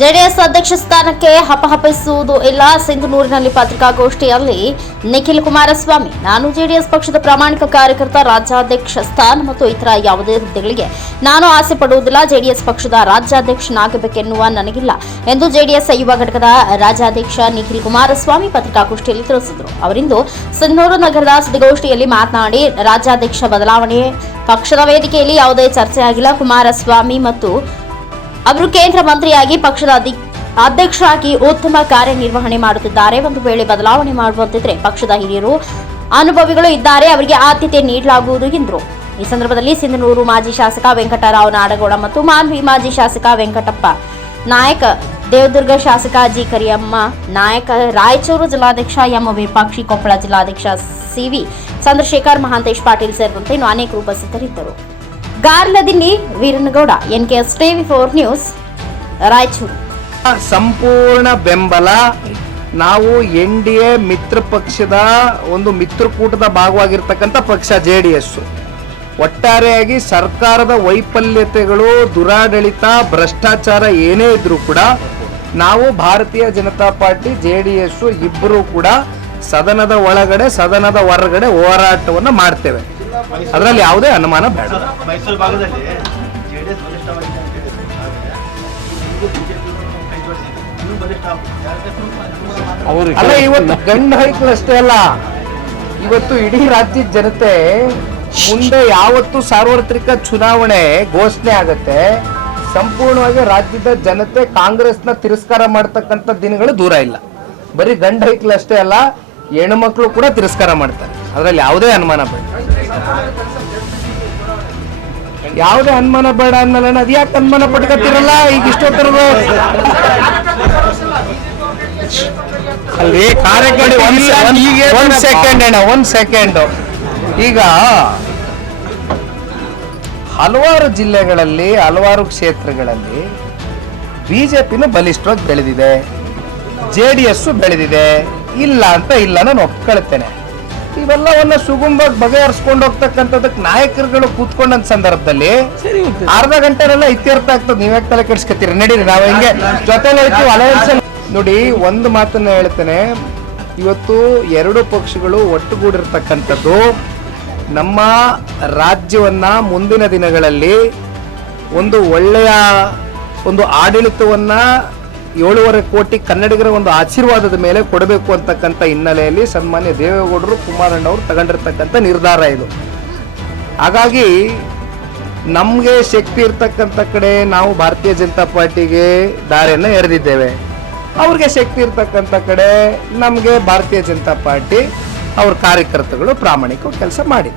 JDS ಅಧ್ಯಕ್ಷ ಸ್ಥಾನಕ್ಕೆ ಹಪಹಪಿಸುವುದು ಇಲ್ಲ. ಸಿಂಧನೂರಿನಲ್ಲಿ ಪತ್ರಿಕಾಗೋಷ್ಠಿಯಲ್ಲಿ ನಿಖಿಲ್ ಕುಮಾರಸ್ವಾಮಿ, ನಾನು ಜೆಡಿಎಸ್ ಪಕ್ಷದ ಪ್ರಾಮಾಣಿಕ ಕಾರ್ಯಕರ್ತ, ರಾಜ್ಯಾಧ್ಯಕ್ಷ ಸ್ಥಾನ ಮತ್ತು ಇತರ ಯಾವುದೇ ಹುದ್ದೆಗಳಿಗೆ ನಾನು ಆಸೆ ಪಡುವುದಿಲ್ಲ. ಜೆಡಿಎಸ್ ಪಕ್ಷದ ರಾಜ್ಯಾಧ್ಯಕ್ಷನಾಗಬೇಕೆನ್ನುವ ನನಗಿಲ್ಲ ಎಂದು ಜೆಡಿಎಸ್ ಯುವ ಘಟಕದ ರಾಜ್ಯಾಧ್ಯಕ್ಷ ನಿಖಿಲ್ ಕುಮಾರಸ್ವಾಮಿ ಪತ್ರಿಕಾಗೋಷ್ಠಿಯಲ್ಲಿ ತಿಳಿಸಿದರು. ಅವರಿಂದು ಸಿಂಧನೂರು ನಗರದ ಸುದ್ದಿಗೋಷ್ಠಿಯಲ್ಲಿ ಮಾತನಾಡಿ, ರಾಜ್ಯಾಧ್ಯಕ್ಷ ಬದಲಾವಣೆ ಪಕ್ಷದ ವೇದಿಕೆಯಲ್ಲಿ ಯಾವುದೇ ಚರ್ಚೆಯಾಗಿಲ್ಲ. ಕುಮಾರಸ್ವಾಮಿ ಮತ್ತು ಅವರು ಕೇಂದ್ರ ಮಂತ್ರಿಯಾಗಿ ಪಕ್ಷದ ಅಧಿ- ಅಧ್ಯಕ್ಷರಾಗಿ ಉತ್ತಮ ಕಾರ್ಯನಿರ್ವಹಣೆ ಮಾಡುತ್ತಿದ್ದಾರೆ. ಒಂದು ವೇಳೆ ಬದಲಾವಣೆ ಮಾಡುವಂತಿದ್ರೆ ಪಕ್ಷದ ಹಿರಿಯರು ಅನುಭವಿಗಳು ಇದ್ದಾರೆ. ಅವರಿಗೆ ಆದ್ಯತೆ ನೀಡಲಾಗುವುದು ಎಂದರು. ಈ ಸಂದರ್ಭದಲ್ಲಿ ಸಿಂಧನೂರು ಮಾಜಿ ಶಾಸಕ ವೆಂಕಟರಾವ್ ನಾಡಗೌಡ ಮತ್ತು ಮಾನ್ವಿ ಮಾಜಿ ಶಾಸಕ ವೆಂಕಟಪ್ಪ ನಾಯಕ, ದೇವದುರ್ಗ ಶಾಸಕ ಜಿ. ಕರಿಯಮ್ಮ, ನಾಯಕ ರಾಯಚೂರು ಜಿಲ್ಲಾಧ್ಯಕ್ಷ ಎಂ. ವಿಪಾಕ್ಷಿ, ಕೊಪ್ಪಳ ಜಿಲ್ಲಾಧ್ಯಕ್ಷ ಸಿವಿ ಚಂದ್ರಶೇಖರ್, ಮಹಾಂತೇಶ್ ಪಾಟೀಲ್ ಸೇರಿದಂತೆ ಇನ್ನು ಅನೇಕರು ಉಪಸ್ಥಿತರಿದ್ದರು. Garladinni Veeranagouda N K S TV four news, Raichur. ಸಂಪೂರ್ಣ ಬೆಂಬಲ ನಾವು ಎನ್ ಡಿ ಎ ಮಿತ್ರ ಪಕ್ಷದ ಒಂದು ಮಿತ್ರಕೂಟದ ಭಾಗವಾಗಿರ್ತಕ್ಕಂಥ ಪಕ್ಷ ಜೆ ಡಿ ಎಸ್. ಒಟ್ಟಾರೆಯಾಗಿ ಸರ್ಕಾರದ ವೈಫಲ್ಯತೆಗಳು, ದುರಾಡಳಿತ, ಭ್ರಷ್ಟಾಚಾರ ಏನೇ ಇದ್ರೂ ಕೂಡ ನಾವು Bharatiya Janata party, J D S ಇಬ್ಬರೂ ಕೂಡ ಸದನದ ಒಳಗಡೆ, ಸದನದ ಹೊರಗಡೆ ಹೋರಾಟವನ್ನು ಮಾಡ್ತೇವೆ. ಅದರಲ್ಲಿ ಯಾವುದೇ ಅನುಮಾನ ಬೇಡ. ಮೈಸೂರು ಭಾಗದಲ್ಲಿ ಜೆಡಿಎಸ್ ಬಲಿಷ್ಠವಾಗಿದೆ ಅಂತ ಹೇಳಿದ್ರು. ಅಲ್ಲ ಇವತ್ತು ಗಂಡು ಹೈಕಲ್ ಅಷ್ಟೇ ಅಲ್ಲ. ಇವತ್ತು ಇಡೀ ರಾಜ್ಯದ ಜನತೆ ಮುಂದೆ ಯಾವತ್ತು ಸಾರ್ವತ್ರಿಕ ಚುನಾವಣೆ ಘೋಷಣೆ ಆಗತ್ತೆ. ಸಂಪೂರ್ಣವಾಗಿ ರಾಜ್ಯದ ಜನತೆ ಕಾಂಗ್ರೆಸ್ನ ತಿರಸ್ಕಾರ ಮಾಡ್ತಕ್ಕಂಥ ದಿನಗಳು ದೂರ ಇಲ್ಲ. ಬರೀ ಗಂಡ ಹೈಕಲ್ ಅಷ್ಟೇ ಅಲ್ಲ ಹೆಣ್ಮಕ್ಳು ಕೂಡ ತಿರಸ್ಕಾರ ಮಾಡ್ತಾರೆ. ಅದರಲ್ಲಿ ಯಾವುದೇ ಅನುಮಾನ ಬೇಡ. ಯಾವುದೇ ಅನುಮಾನ ಬೇಡ ಅಂದ್ಮೇಲೆ ಅದು ಯಾಕೆ ಅನುಮಾನ ಪಟ್ಕೊತಿರಲ್ಲ? ಈಗ ಇಷ್ಟೊತ್ತರದು. ಅಲ್ಲಿ ಕಾರ್ಯಕರ್ತ ಒಂದ್ ಸೆಕೆಂಡ್ ಅಣ್ಣ ಒಂದ್ ಸೆಕೆಂಡ್. ಈಗ ಹಲವಾರು ಜಿಲ್ಲೆಗಳಲ್ಲಿ ಹಲವಾರು ಕ್ಷೇತ್ರಗಳಲ್ಲಿ ಬಿಜೆಪಿನೂ ಬಲಿಷ್ಠವಾಗಿ ಬೆಳೆದಿದೆ. ಜೆ ಡಿ ಎಸ್ ಬೆಳೆದಿದೆ. ಇಲ್ಲ ಅಂತ ಇಲ್ಲ ನಾನು ಒಪ್ಕೊಳ್ತೇನೆ. ಇವೆಲ್ಲವನ್ನ ಸುಗುಂಬಾಗಿ ಬಗೆಹರಿಸ್ಕೊಂಡು ಹೋಗ್ತಕ್ಕಂಥದಕ್ಕೆ ನಾಯಕರುಗಳು ಕೂತ್ಕೊಂಡಂತ ಸಂದರ್ಭದಲ್ಲಿ ಅರ್ಧ ಗಂಟೆನೆಲ್ಲ ಇತ್ಯರ್ಥ ಆಗ್ತದೆ. ನೀವ್ಯಾಕೆ ತಲೆ ಕೆಡಿಸ್ಕೊತೀರಿ? ನಡೀರಿ ನಾವು ಹಿಂಗೆ ಜೊತೆಲೆ ಇತ್ತು alliance ನೋಡಿ ಒಂದು ಮಾತನ್ನ ಹೇಳ್ತೇನೆ. ಇವತ್ತು ಎರಡು ಪಕ್ಷಗಳು ಒಟ್ಟುಗೂಡಿರ್ತಕ್ಕಂಥದ್ದು. ನಮ್ಮ ರಾಜ್ಯವನ್ನ ಮುಂದಿನ ದಿನಗಳಲ್ಲಿ ಒಂದು ಒಳ್ಳೆಯ ಒಂದು ಆಡಳಿತವನ್ನ ಏಳೂವರೆ ಕೋಟಿ ಕನ್ನಡಿಗರ ಒಂದು ಆಶೀರ್ವಾದದ ಮೇಲೆ ಕೊಡಬೇಕು ಅಂತಕ್ಕಂಥ ಹಿನ್ನೆಲೆಯಲ್ಲಿ ಸನ್ಮಾನ್ಯ ದೇವೇಗೌಡರು ಕುಮಾರಣ್ಣವರು ತಗೊಂಡಿರ್ತಕ್ಕಂಥ ನಿರ್ಧಾರ ಇದು. ಹಾಗಾಗಿ ನಮಗೆ ಶಕ್ತಿ ಇರ್ತಕ್ಕಂಥ ಕಡೆ ನಾವು ಭಾರತೀಯ ಜನತಾ ಪಾರ್ಟಿಗೆ ದಾರಿಯನ್ನು ಎರೆದಿದ್ದೇವೆ. ಅವ್ರಿಗೆ ಶಕ್ತಿ ಇರ್ತಕ್ಕಂಥ ಕಡೆ ನಮಗೆ ಭಾರತೀಯ ಜನತಾ ಪಾರ್ಟಿ ಅವ್ರ ಕಾರ್ಯಕರ್ತರುಗಳು ಪ್ರಾಮಾಣಿಕ ಕೆಲಸ ಮಾಡಿ.